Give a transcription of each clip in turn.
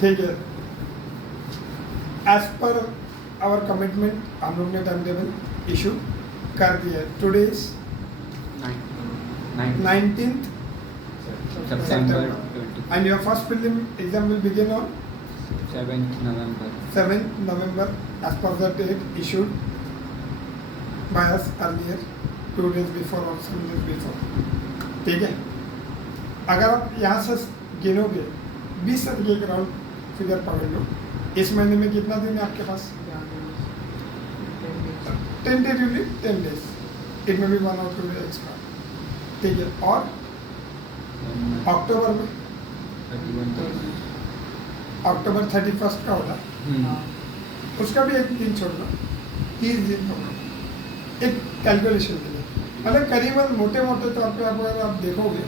ठीक है, as per hour commitment हम लोग ने टाइम टेबल इशू कर दिया। Today is 19th September and your first prelim exam will begin on 7th November. 7th November as per the date issued by us earlier, 2 days before or some days before। ठीक है, अगर आप यहाँ से गिनोगे 20 तक एक राउंड फिगर पकड़ लो। इस महीने में कितना दिन है आपके पास? टेंटेटिवली 10 days, इट में भी 1 or 2 days एक्स्ट्रा। ठीक है, और अक्टूबर में अक्टूबर 31 का होगा, उसका भी एक दिन छोड़ना, 30 दिन होगा एक कैलकुलेशन के लिए। मतलब करीबन मोटे मोटे तौर पे आप अगर आप देखोगे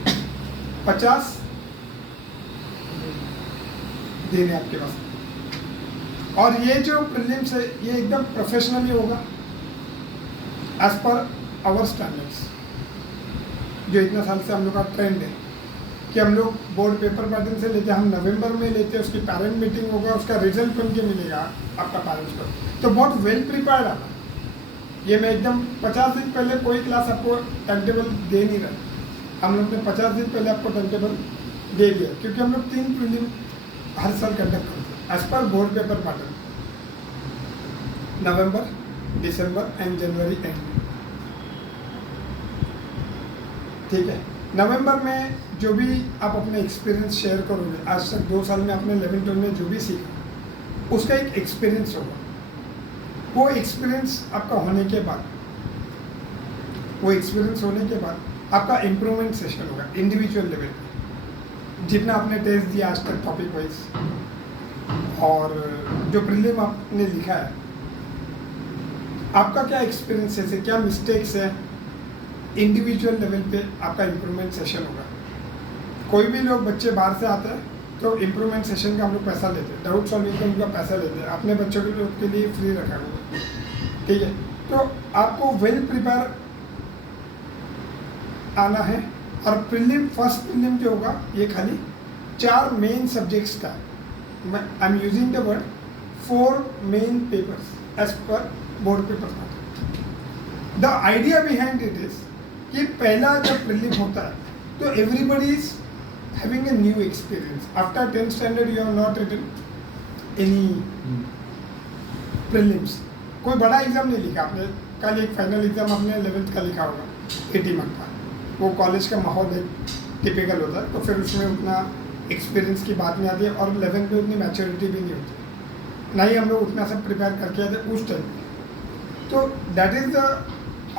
50 दिन है आपके पास। और ये जो प्रीलिम्स है ये एकदम प्रोफेशनली होगा एज पर आवर स्टैंडर्ड्स, जो इतना साल से हम लोग का ट्रेंड है कि हम लोग बोर्ड पेपर पैटर्न से लेते, हम नवंबर में लेते हैं, उसकी पेरेंट मीटिंग होगा, उसका रिजल्ट बन के मिलेगा आपका पेरेंट्स को, तो बहुत वेल प्रिपेयर्ड आता। ये मैं एकदम 50 दिन पहले कोई क्लास आपको टाइम टेबल दे नहीं रहा, हम लोग ने 50 दिन पहले आपको टाइम टेबल दे दिया, क्योंकि हम लोग 3 प्रीलिम हर साल कंडक्ट करते हैं as per board paper pattern, November, December and January and. ठीक है, नवंबर में जो भी आप अपने एक्सपीरियंस शेयर करोगे, आज तक 2 साल में आपने 11-12 में जो भी सीखा उसका एक एक्सपीरियंस होगा। वो एक्सपीरियंस आपका होने के बाद, वो एक्सपीरियंस होने के बाद आपका इम्प्रूवमेंट सेशन होगा इंडिविजुअल लेवल पे, जितना आपने टेस्ट दिया आज तक टॉपिक वाइज और जो प्रीलिम आपने लिखा है, आपका क्या एक्सपीरियंस है, क्या मिस्टेक्स है, इंडिविजुअल लेवल पे आपका इम्प्रूवमेंट सेशन होगा। कोई भी लोग बच्चे बाहर से आते हैं तो इम्प्रूवमेंट सेशन का हम लोग पैसा लेते हैं, डाउट सॉल्विंग का उनका पैसा लेते हैं, अपने बच्चों के लिए फ्री रखा हुआ। ठीक है, तो आपको वेल प्रिपेयर आना है। और प्रीलिम, फर्स्ट प्रीलिम जो होगा ये खाली 4 मेन सब्जेक्ट्स का है। I am using the word 4 main papers as per board paper. The idea behind it is कि पहला जब प्रीलिम होता है तो everybody is having a new experience. After 10th standard you have not written any prelims, कोई बड़ा exam नहीं लिखा आपने, कल एक फाइनल एग्जाम आपने 11th का लिखा होगा 80 मार्क का, वो कॉलेज का माहौल एक टिपिकल होता है, तो फिर उसमें उतना एक्सपीरियंस की बात नहीं आती है और 11th में उतनी मैच्योरिटी भी नहीं होती, ना ही हम लोग उतना सब प्रिपेयर करके आते उस टाइम। तो that is the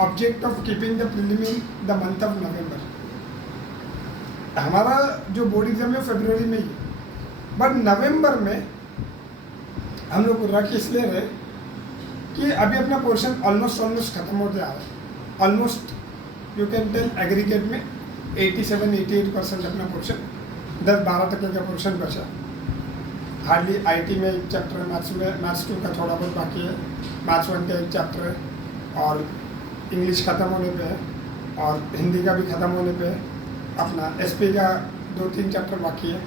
object of keeping the prelim in the month of November. हमारा जो बोर्ड एग्जाम है फरवरी में ही, बट नवंबर में हम लोग रख इसलिए रहे कि अभी अपना पोर्शन ऑलमोस्ट खत्म होते आ रहा है। Almost you can tell aggregate में 87-88% अपना पोर्शन, 10-12% का पोर्शन बचा। हार्डली आईटी में एक चैप्टर है, मैथ्स 2 का थोड़ा बहुत बाकी है, मैथ्स 1 का एक चैप्टर है, और इंग्लिश ख़त्म होने पे है, और हिंदी का भी ख़त्म होने पे है। अपना एसपी का 2-3 चैप्टर बाकी है,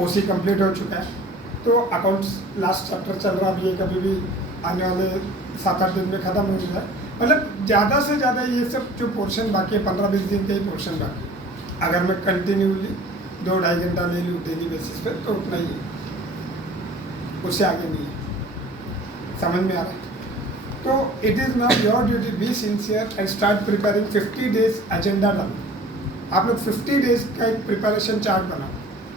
ओसी कंप्लीट हो चुका है। तो अकाउंट्स लास्ट चैप्टर चल रहा भी है, कभी भी आने वाले 7-8 दिन में ख़त्म हो जाए। मतलब ज़्यादा से ज़्यादा ये सब जो पोर्शन बाकी है 15-20 दिन का ही पोर्शन बाकी है। अगर मैं कंटिन्यूली 2-2.5 घंटा ले लूँ डेली बेसिस पे तो उतना ही है, उससे आगे नहीं है। समझ में आ रहा है? तो it is now your duty, be sincere and start preparing. 50 days agenda डालो आप लोग, 50 डेज का एक प्रिपरेशन चार्ट बनाओ।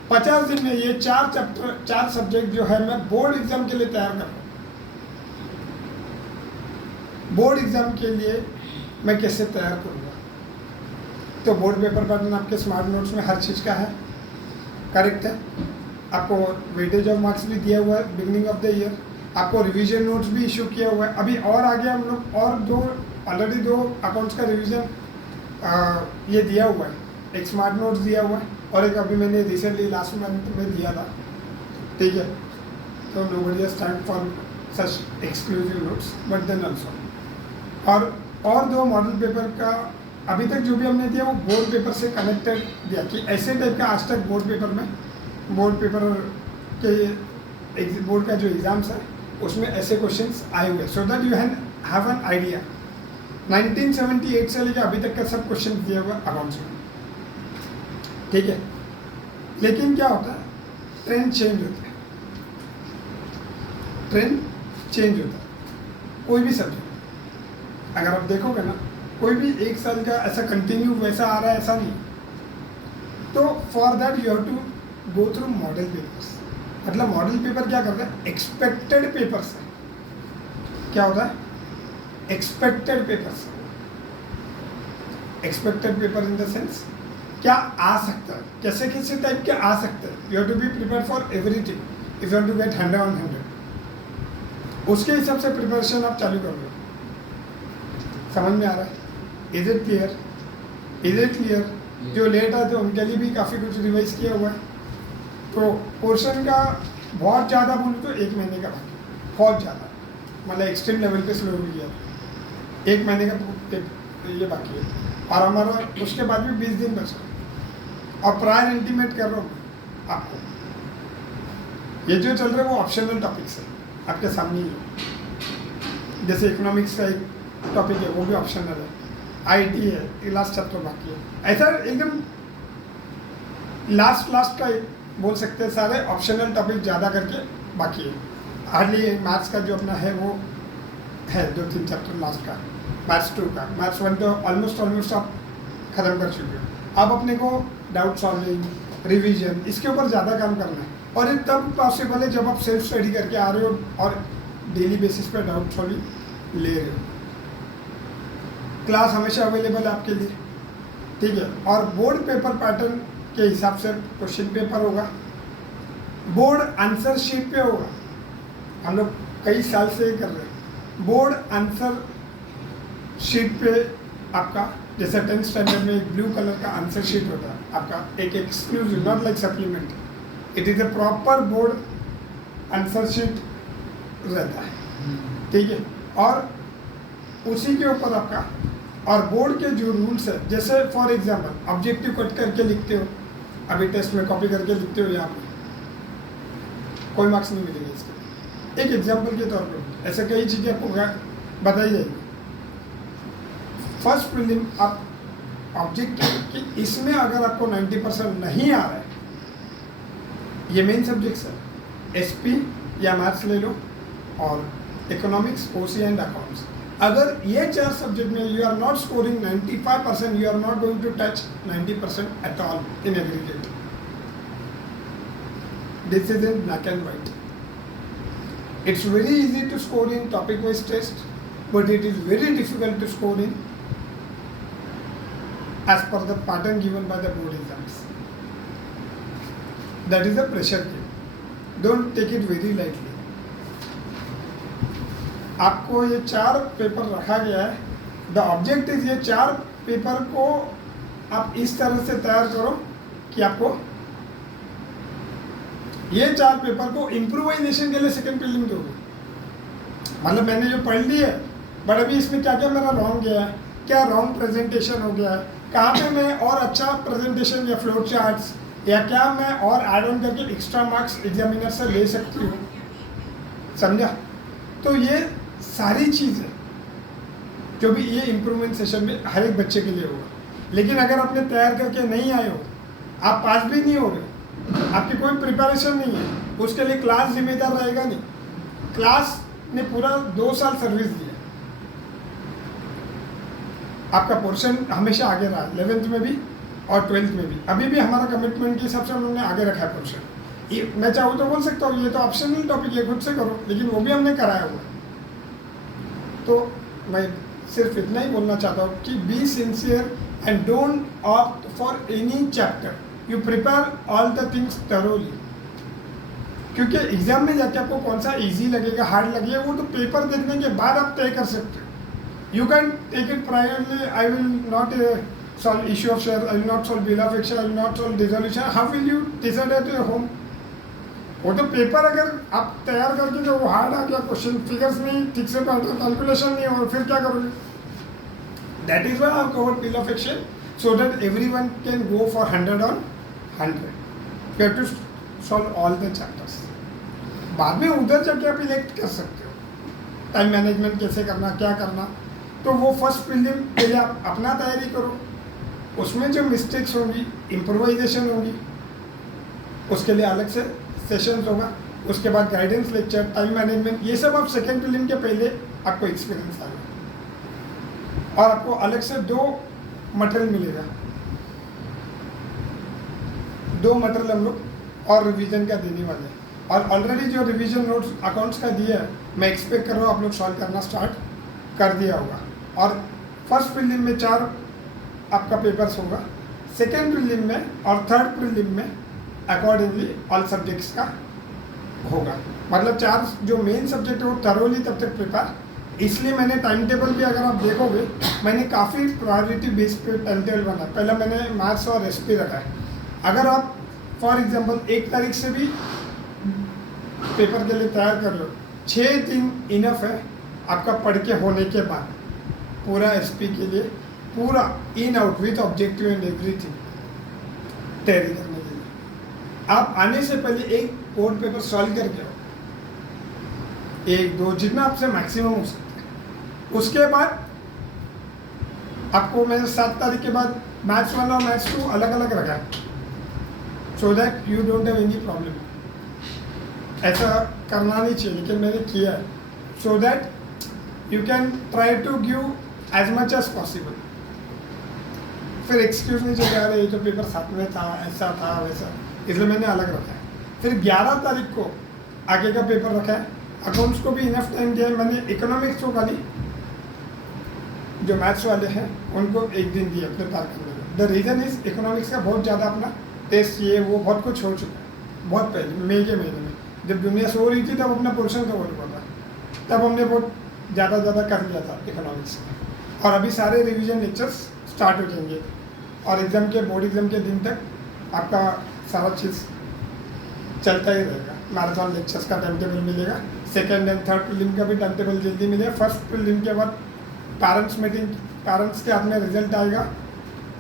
50 दिन में ये 4 चैप्टर, 4 सब्जेक्ट जो है मैं बोर्ड एग्जाम के लिए तैयार कर रहा हूँ। बोर्ड एग्जाम के लिए मैं कैसे तैयार करूँगा? तो बोर्ड पेपर पैटर्न आपके स्मार्ट नोट्स में हर चीज़ का है, करेक्ट है। आपको वेटेज ऑफ मार्क्स भी दिया हुआ है बिगिनिंग ऑफ द ईयर, आपको रिवीजन नोट्स भी इशू किया हुआ है। अभी और आगे हम लोग और ऑलरेडी 2 अकाउंट्स का रिवीजन ये दिया हुआ है, एक स्मार्ट नोट्स दिया हुआ है और एक अभी मैंने रिसेंटली लास्ट मंथ में दिया था। ठीक है, तो nobody has time for such exclusive notes, but then also और 2 मॉडल पेपर का अभी तक जो भी हमने दिया वो बोर्ड पेपर से कनेक्टेड दिया कि ऐसे टाइप का आज तक बोर्ड पेपर में बोर्ड पेपर कि बोर्ड का जो एग्ज़ाम्स है उसमें ऐसे क्वेश्चंस आए हुए, सो that you have an idea. 1978 से लेकर अभी तक का सब क्वेश्चन दिए हुए अकाउंट्स में, ठीक है। लेकिन क्या होता है, ट्रेंड चेंज होता है, ट्रेंड चेंज होता है। कोई भी सब्जेक्ट अगर आप देखोगे ना, कोई भी एक साल का ऐसा कंटिन्यू वैसा आ रहा है ऐसा नहीं। तो for that you have to go through model papers. मतलब मॉडल पेपर क्या करता है, एक्सपेक्टेड पेपर्स है। क्या होता है, expected papers. Expected paper in the sense क्या आ सकता है, कैसे कैसे टाइप के आ सकते हैं। You have to be prepare for everything if you have to get 100 on 100। उसके हिसाब से प्रिपरेशन आप चालू कर लो। समझ में आ रहा है? Is it clear? Is it clear? जो लेट आए थे उनके लिए भी काफ़ी कुछ रिवाइज किया हुआ है। तो पोर्शन का बहुत ज़्यादा बोलूँ तो 1 महीने का बाकी, बहुत ज़्यादा, मतलब एक्सट्रीम लेवल पे स्लो हो गया। 1 महीने का ये बाकी है, और हमारा उसके बाद भी 20 दिन बचा। और प्रायर इंटीमेट कर रहा हूँ आपको, ये जो चल रहा है वो ऑप्शनल टॉपिक्स है, आपके सामने ही है। जैसे इकोनॉमिक्स का एक टॉपिक है वो भी ऑप्शनल है, आईटी है, लास्ट चैप्टर बाकी है। ऐसा एकदम लास्ट का बोल सकते हैं, सारे ऑप्शनल टॉपिक ज़्यादा करके बाकी है। हार्डली मैथ्स का जो अपना है वो है 2-3 चैप्टर लास्ट का, मैथ्स 2 का। मैथ्स 1 तो ऑलमोस्ट आप ख़त्म कर चुके हो। अब अपने को डाउट सॉल्विंग, रिवीजन, इसके ऊपर ज़्यादा काम करना है। और ये तब पॉसिबल है जब आप सेल्फ स्टडी करके आ रहे हो और डेली बेसिस पे डाउट सॉल्विंग ले रहे हो। क्लास हमेशा अवेलेबल है आपके लिए, ठीक है। और बोर्ड पेपर पैटर्न के हिसाब से क्वेश्चन पेपर होगा, बोर्ड आंसर शीट पे होगा। हम लोग कई साल से ही कर रहे हैं। बोर्ड आंसर शीट पे आपका, जैसे 10th स्टैंडर्ड में एक ब्लू कलर का आंसर शीट होता है आपका, एक exclusive, not like supplement, it is a proper board answer sheet रहता है, ठीक है। और उसी के ऊपर आपका, और बोर्ड के जो रूल्स है, जैसे फॉर एग्जांपल ऑब्जेक्टिव कट करके लिखते हो, अभी टेस्ट में कॉपी करके लिखते हो, यहाँ पे कोई मार्क्स नहीं मिलेंगे इसके। एक एग्जांपल के तौर पर ऐसे कई चीज़ें आपको बताई जाएगी। फर्स्ट प्रीलिम आप ऑब्जेक्टिव कि इसमें अगर आपको 90% नहीं आ रहा है, ये मेन सब्जेक्ट्स है, एसपी या मैथ्स ले लो और इकोनॉमिक्स, ओसी एंड अकाउंट्स। अगर ये 4 सब्जेक्ट में you are not scoring 95%, you are not going to touch 90% at all in aggregate. This is in black and white. It's very easy to score in topic wise test, but it is very difficult to score in as per the pattern given by the board exams. That is a pressure game. Don't take it very lightly. आपको ये 4 paper रखा गया है। The object is ये 4 paper को आप इस तरह से तैयार करो कि आपको ये 4 पेपर को इम्प्रोवाइजेशन के लिए सेकंड प्रीलिम दोगे। मतलब मैंने जो पढ़ ली है, बट अभी इसमें क्या क्या मेरा रॉन्ग गया है, क्या रॉन्ग प्रेजेंटेशन हो गया है, कहाँ पे मैं और अच्छा प्रेजेंटेशन या फ्लो चार्ट्स या क्या मैं और ऐड ऑन करके एक्स्ट्रा मार्क्स एग्जामिनर से ले सकती हूँ, समझा। तो ये सारी चीज़ें जो भी ये इम्प्रूवमेंट सेशन में हर एक बच्चे के लिए होगा। लेकिन अगर आपने तैयार करके नहीं आए हो, आप पास भी नहीं हो रहे, आपकी कोई प्रिपरेशन नहीं है, उसके लिए क्लास जिम्मेदार रहेगा नहीं। क्लास ने पूरा 2 साल सर्विस दिया, आपका पोर्शन हमेशा आगे रहा, 11th में भी और 12th में भी। अभी भी हमारा कमिटमेंट के हिसाब से उन्होंने आगे रखा है पोर्शन। ये मैं चाहूँ तो बोल सकता हूँ ये तो ऑप्शनल टॉपिक है, खुद से करो, लेकिन वो भी हमने कराया हुआ। तो मैं सिर्फ इतना ही बोलना चाहता हूँ कि be sincere and don't opt for any chapter, you prepare all the things thoroughly. क्योंकि एग्जाम में जाके आपको कौन सा इजी लगेगा, हार्ड लगेगा, वो तो पेपर देखने के बाद आप तय कर सकते हो। You can take it priorly, I will not solve issue of share, I will not solve bill of action, I will not solve dissolution, how will you decide at your home. वो तो paper अगर आप तैयार करके जो वो hard आ गया, question figures नहीं ठीक से बैठा, कैलकुलेशन नहीं हो, फिर क्या करोगे। That is why I have covered bill of action, so that everyone can go for 100 on 100. You have to solve all the chapters. बाद में उधर जाके आप इलेक्ट कर सकते हो टाइम मैनेजमेंट कैसे करना, क्या करना। तो वो फर्स्ट प्रीलिम के लिए आप अपना तैयारी करो, उसमें जो मिस्टेक्स होंगी, इम्प्रोवाइजेशन होगी, उसके लिए अलग से सेशंस होगा। उसके बाद गाइडेंस लेक्चर, टाइम मैनेजमेंट, ये सब आप सेकेंड प्रीलिम के पहले आपको एक्सपीरियंस आएगा। और आपको अलग से 2 मटेरियल मिलेगा, 2 मटेरियल हम लोग और रिवीजन का देने वाले हैं। और ऑलरेडी जो रिवीजन नोट्स अकाउंट्स का दिया है, मैं एक्सपेक्ट कर रहा हूँ आप लोग सॉल्व करना स्टार्ट कर दिया होगा। और फर्स्ट प्रीलिम में 4 आपका पेपर्स होगा, सेकेंड प्रीलिम में और थर्ड प्रीलिम में अकॉर्डिंगली ऑल सब्जेक्ट्स का होगा। मतलब 4 जो मेन सब्जेक्ट है वो थरोली तब तक प्रिपेयर। इसलिए मैंने टाइम टेबल भी, अगर आप देखोगे, मैंने काफ़ी प्रायोरिटी बेस पे टाइम टेबल बनाया। पहला मैंने मैथ्स और एसपी रखा है। अगर आप फॉर एग्जांपल 1 तारीख से भी पेपर के लिए तैयार कर लो, 6 दिन इनफ है आपका पढ़ के होने के बाद पूरा एसपी के लिए, पूरा in out with objective and everything तैयारी करने के लिए। आप आने से पहले एक कोड पेपर सॉल्व करके आओ, 1-2 जितना आपसे मैक्सिमम हो सकता है। उसके बाद आपको मैंने 7 तारीख के बाद मैथ्स 1 और मैथ्स 2 अलग अलग रखा है, so that you don't have any problem. ऐसा करना नहीं चाहिए, लेकिन मैंने किया है, so that you can try to give as much as possible. फिर एक्सक्यूज नहीं चाहिए, अरे ये तो पेपर साथ में था, ऐसा था वैसा, इसलिए मैंने अलग रखा है। फिर 11 तारीख को आगे का पेपर रखा है। अकाउंट्स को भी इनफ टाइम दिया है मैंने। इकोनॉमिक्स को खाली जो मैथ्स वाले हैं उनको 1 दिन दिया प्रिपेयर करने में। द रीज़न इज इकोनॉमिक्स का बहुत ज़्यादा अपना टेस्ट, ये वो बहुत कुछ हो चुका है। बहुत पहले मई के महीने में जब दुनिया सो रही थी तब अपना पोर्शन कवर कर रहा, तब हमने बहुत ज़्यादा कर लिया था इकोनॉमिक्स में। और अभी सारे रिवीजन लेक्चर्स स्टार्ट हो जाएंगे और एग्ज़ाम के, बोर्ड एग्ज़ाम के दिन तक आपका सारा चीज़ चलता ही रहेगा। मैराथन लेक्चर्स का टाइम टेबल मिलेगा, सेकेंड एंड थर्ड प्रीलिम का भी टाइम टेबल जल्दी मिलेगा। फर्स्ट प्रीलिम के बाद पेरेंट्स मीटिंग, पेरेंट्स के हाथ में रिजल्ट आएगा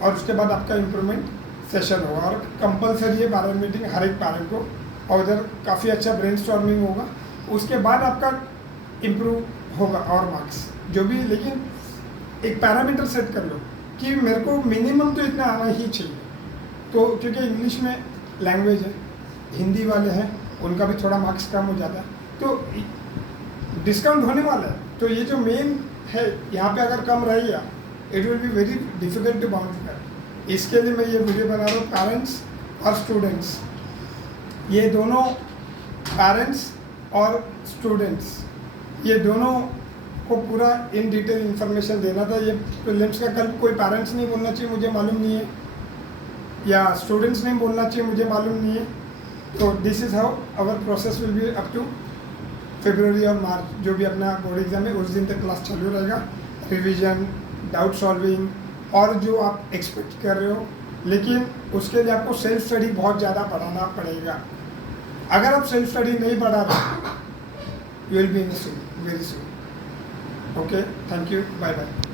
और उसके बाद आपका इम्प्रूवमेंट सेशन होगा। और कंपलसरी है पेरेंट मीटिंग हर एक पेरेंट को, और उधर काफ़ी अच्छा ब्रेनस्टॉर्मिंग होगा। उसके बाद आपका इम्प्रूव होगा और मार्क्स जो भी, लेकिन एक पैरामीटर सेट कर लो कि मेरे को मिनिमम तो इतना आना ही चाहिए। तो क्योंकि इंग्लिश में लैंग्वेज है, हिंदी वाले हैं, उनका भी थोड़ा मार्क्स कम हो जाता है, तो डिस्काउंट होने वाला है। तो ये जो मेन है यहाँ पे अगर कम रहेगा, it will be very difficult to bounce back. इसके लिए मैं ये वीडियो बना रहा हूँ। पेरेंट्स और स्टूडेंट्स, ये दोनों, पेरेंट्स और स्टूडेंट्स, ये दोनों को पूरा इन डिटेल इन्फॉर्मेशन देना था। ये प्रीलिम्स का कल कोई पेरेंट्स नहीं बोलना चाहिए मुझे मालूम नहीं है, या स्टूडेंट्स नहीं बोलना चाहिए मुझे मालूम नहीं है। तो this is how our process will be up to February और मार्च, जो भी अपना बोर्ड एग्जाम है उस दिन तक क्लास चालू रहेगा। रिवीजन, डाउट सॉल्विंग और जो आप एक्सपेक्ट कर रहे हो, लेकिन उसके लिए आपको सेल्फ स्टडी बहुत ज़्यादा पढ़ाना पड़ेगा। अगर आप सेल्फ स्टडी नहीं पढ़ा रहे, you will be in very soon. Okay, thank you, bye bye.